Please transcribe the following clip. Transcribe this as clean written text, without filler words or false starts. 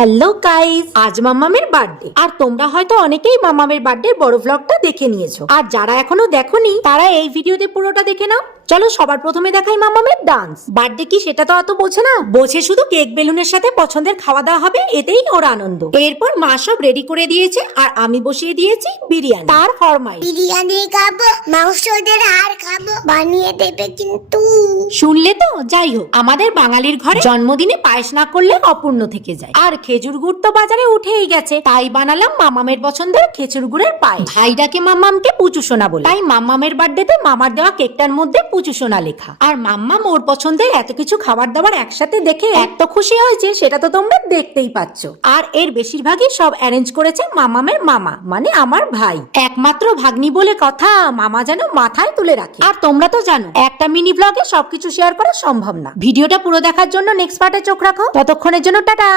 Hello guys, আজ মামামের birthday. আর তোমরা হয়তো অনেকেই মামামের বার্থডে বড় ভ্লগটা দেখে নিয়েছো, আর যারা এখনো দেখোনি তারা এই ভিডিওতে পুরোটা দেখে নাও। চলো সবার প্রথমে দেখাই মামামের ডান্স। বার্থডে কি সেটা তো অত বোঝে না, বোঝে শুধু কেক বেলুনের সাথে পছন্দের খাওয়া দাওয়া হবে, এতেই ওর আনন্দ। এরপর মা সব রেডি করে দিয়েছে আর আমি বসিয়ে দিয়েছি বিরিয়ানি। তার ফরমাইশ বিরিয়ানি খাবো, মাংসদের হাড় খাবো, বানিয়ে দেবে কিন্তু। শুনলে তো? যাই হোক, আমাদের বাঙালির ঘরে জন্মদিনে পায়েস না করলে অপূর্ণ থেকে যায়। আর খেজুর গুড় তো বাজারে উঠেই গেছে, তাই বানালাম মামামের পছন্দের খেজুর গুড়ের পায়েস। ভাইটাকে মাম্মামকে পুচু সোনা বলে, তাই মাম্মামের বার্থডেতে মামার দেওয়া কেকটার মধ্যে পুচু সোনা লেখা। আর মাম্মাম ওর পছন্দের এত কিছু খাবার দাবার একসাথে দেখে এত খুশি হয়েছে, সেটা তো তোমরা দেখতেই পাচ্ছ। আর এর বেশিরভাগই সব অ্যারেঞ্জ করেছে মামামের মামা, মানে আমার ভাই। একমাত্র ভাগ্নি বলে কথা, মামা যেন মাথায় তুলে রাখে। আর তোমরা তো জানো একটা মিনি ব্লগে সবকিছু শেয়ার করা সম্ভব না। ভিডিওটা পুরো দেখার জন্য নেক্সট পার্টে চোখ রাখো। ততক্ষণের জন্য টাটা।